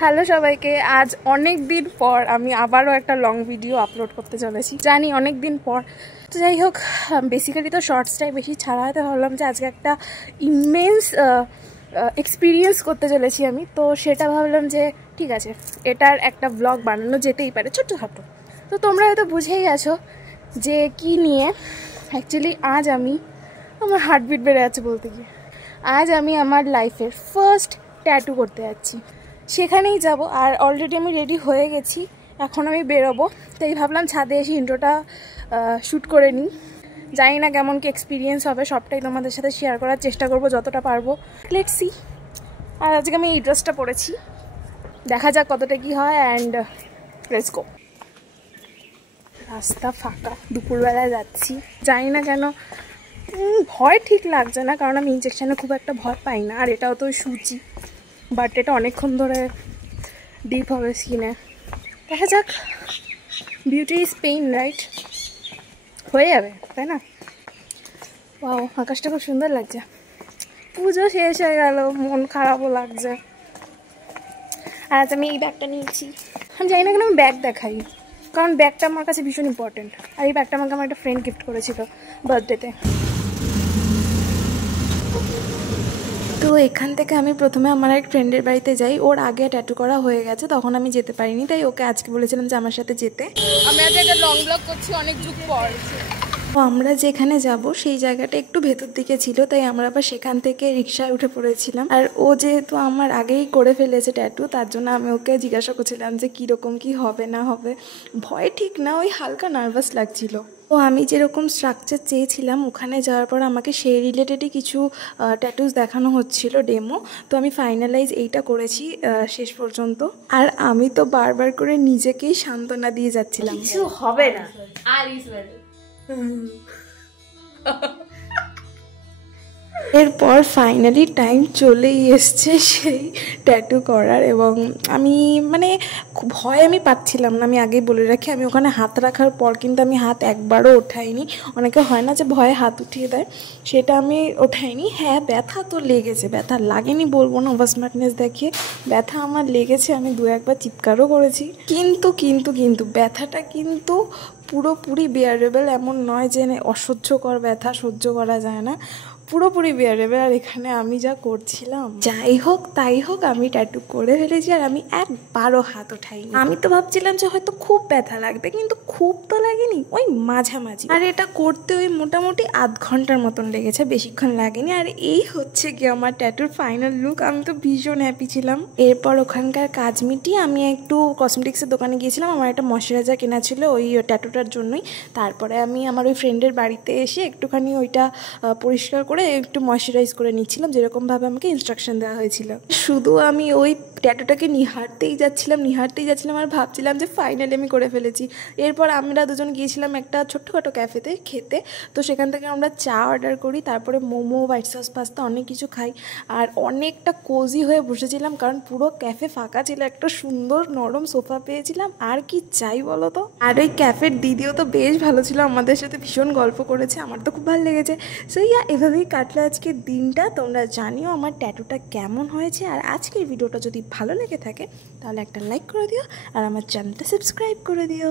Hello সবাইকে, আজ অনেক দিন পর আমি আবারও একটা লং ভিডিও আপলোড করতে চলেছি। জানি অনেক দিন পর, তো যাই হোক, বেসিক্যালি তো শর্টসটাই বেশি ছাড়া হয়তো ভাবলাম যে আজকে একটা ইমেন্স এক্সপিরিয়েন্স করতে চলেছি আমি। তো সেটা ভাবলাম যে ঠিক আছে, এটার একটা ব্লগ বানানো যেতেই পারে ছোট্টখাটো। তো তোমরা হয়তো বুঝেই গেছো যে কি নিয়ে। অ্যাকচুয়ালি আজ আমি, আমার হার্টবিট বেড়ে যাচ্ছে বলতে গিয়ে, আজ আমি আমার লাইফের ফার্স্ট ট্যাটু করতে যাচ্ছি। সেখানেই যাব, আর অলরেডি আমি রেডি হয়ে গেছি, এখন আমি বেরোবো। তাই ভাবলাম ছাদে এসে ইন্ট্রোটা শ্যুট করে নিই। জানি না কেমন কি এক্সপিরিয়েন্স হবে, সবটাই তোমাদের সাথে শেয়ার করার চেষ্টা করবো যতটা পারবো। Let's see. আর আজকে আমি এই ড্রেসটা পরেছি, দেখা যাক কতটা কি হয়। And let's go. রাস্তা ফাঁকা, দুপুরবেলায় যাচ্ছি। জানি না কেন ভয় ঠিক লাগছে না, কারণ আমি ইঞ্জেকশানে খুব একটা ভয় পাই না। আর এটাও তো সুচি, বাট এটা অনেকক্ষণ ধরে ডিপ হবে স্কিনে। দেখা যাক, বিউটি ইজ পেইন, রাইট? হয়ে যাবে, তাই না? বাও, আকাশটা খুব সুন্দর লাগছে। পুজো শেষ হয়ে গেল, মন খারাপও লাগছে। আর আজ আমি এই ব্যাগটা নিয়েছি। আমি জানি না কেন আমি ব্যাগ দেখাই, কারণ ব্যাগটা আমার কাছে ভীষণ ইম্পর্টেন্ট। আর এই ব্যাগটা আমাকে আমার একটা ফ্রেন্ড গিফট করেছিল বার্থডেতে। তো এখান থেকে আমি প্রথমে আমার এক ফ্রেন্ডের বাড়িতে যাই। ওর আগে ট্যাটু করা হয়ে গেছে, তখন আমি যেতে পারিনি, তাই ওকে আজকে বলেছিলাম যে আমার সাথে যেতে। আমি আজকে একটা লং ব্লগ করছি অনেক যুগ পর। তো আমরা যেখানে যাব সেই জায়গাটা একটু ভেতর দিকে ছিল, তাই আমরা আবার সেখান থেকে রিক্সায় উঠে পড়েছিলাম। আর ও যেহেতু আমার আগেই করে ফেলেছে ট্যাটু, তার জন্য আমি ওকে জিজ্ঞাসা করছিলাম যে কীরকম কি হবে না হবে। ভয় ঠিক না, ওই হালকা নার্ভাস লাগছিল। তো আমি যেরকম স্ট্রাকচার চেয়েছিলাম, ওখানে যাওয়ার পর আমাকে সেই রিলেটেডই কিছু ট্যাটুস দেখানো হচ্ছিল, ডেমো। তো আমি ফাইনালাইজ এইটা করেছি শেষ পর্যন্ত। আর আমি তো বারবার করে নিজেকেই সান্ত্বনা দিয়ে যাচ্ছিলাম, কিছু হবে না। এরপর ফাইনালি টাইম চলেই এসছে সেই ট্যাটু করার। এবং আমি ভয় আমি পাচ্ছিলাম না, আমি আগেই বলে রাখি। আমি ওখানে হাত রাখার পর কিন্তু আমি হাত একবারও ওঠাইনি। অনেকে হয় না যে ভয়ে হাত উঠিয়ে দেয়, সেটা আমি ওঠাইনি। হ্যাঁ, ব্যথা তো লেগেছে, ব্যথা লাগেনি বলবো না, ওভার স্মার্টনেস দেখিয়ে ব্যথা আমার লেগেছে। আমি দু একবার চিৎকারও করেছি। কিন্তু ব্যথাটা কিন্তু পুরোপুরি বিয়ারেবল, এমন নয় যে অসহ্যকর ব্যথা, সহ্য করা যায় না, পুরোপুরি বিয়ারেবল। আর এখানে আমি যা করছিলাম, যাই হোক তাই হোক, আমি ট্যাটু করে ফেলেছি আর আমি একবারও হাত ওঠাইনি। আমি তো ভাবছিলাম যে হয়তো খুব ব্যথা লাগবে, কিন্তু খুব তো লাগেনি, ওই মাঝামাঝি। আর এটা করতে ওই মোটামুটি আধ ঘন্টার মতন লেগেছে, বেশিক্ষণ লাগেনি। আর এই হচ্ছে কি আমার ট্যাটুর ফাইনাল লুক। আমি তো ভীষণ হ্যাপি ছিলাম। এরপর ওখানকার কাজ মিটিয়ে আমি একটু কসমেটিক্সের দোকানে গিয়েছিলাম, আমার একটা ময়শ্চারাইজার কেনা ছিল ওই ট্যাটুটার জন্যই। তারপরে আমি আমার ওই ফ্রেন্ডের বাড়িতে এসে একটুখানি ওইটা পরিষ্কার করে একটু ময়শ্চারাইজ করে নিচ্ছিলাম, যেরকমভাবে আমাকে ইনস্ট্রাকশন দেওয়া হয়েছিল। শুধু আমি ওই ট্যাটুটাকে নিহারতেই যাচ্ছিলাম আর ভাবছিলাম যে ফাইনালি আমি করে ফেলেছি। এরপর আমরা দুজন গিয়েছিলাম একটা ছোট্টখাটো ক্যাফেতে খেতে। তো সেখান থেকে আমরা চা অর্ডার করি, তারপরে মোমো, হোয়াইট সস পাস্তা অনেক কিছু খাই। আর অনেকটা কোজি হয়ে বসেছিলাম, কারণ পুরো ক্যাফে ফাঁকা ছিল, একটা সুন্দর নরম সোফা পেয়েছিলাম। আর কি চাই বলো তো। আর ওই ক্যাফের দিদিও তো বেশ ভালো ছিল, আমাদের সাথে ভীষণ গল্প করেছে, আমার তো খুব ভালো লেগেছে। সো এভাবেই কাটলো আজকের দিনটা। তোমরা জানিও আমার ট্যাটুটা কেমন হয়েছে। আর আজকের ভিডিওটা যদি ভালো লেগে থাকে তাহলে একটা লাইক করে দিও, আর আমার চ্যানেলটা সাবস্ক্রাইব করে দিও।